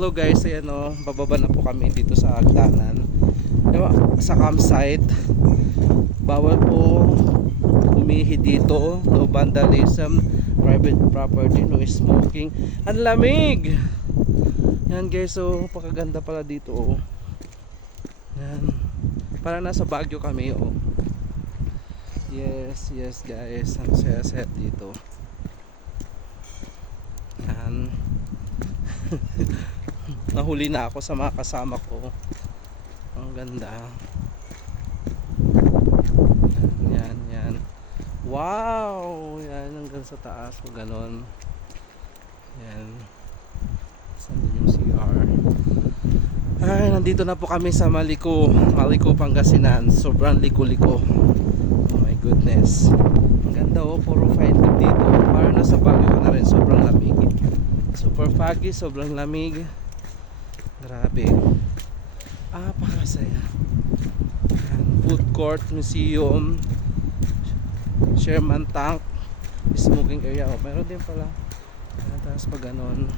Hello guys, ayan o, bababa na po kami dito sa hagdanan. Sa campsite. Bawal po umihi dito. No vandalism, private property, no smoking. Ang lamig! Yan guys, so pakaganda pala dito oh. Yan. Parang nasa Baguio kami oh. Yes guys, ang saya dito. Yan. Nahuli na ako sa mga kasama ko. Ang ganda. Yan. Wow! Yan hanggang sa taas o ganon. Yan. Saan din yung CR? Ay, nandito na po kami sa Maliko, Pangasinan. Sobrang liko-liko. Oh my goodness. Ang ganda oh, puro fine tip dito. Parang nasa Baguio na rin, sobrang lamig. Super foggy, sobrang lamig. Grabe. Pakasaya. Food court, museum, Sherman Tank, smoking area. Meron din pala. Tapos pag ganon.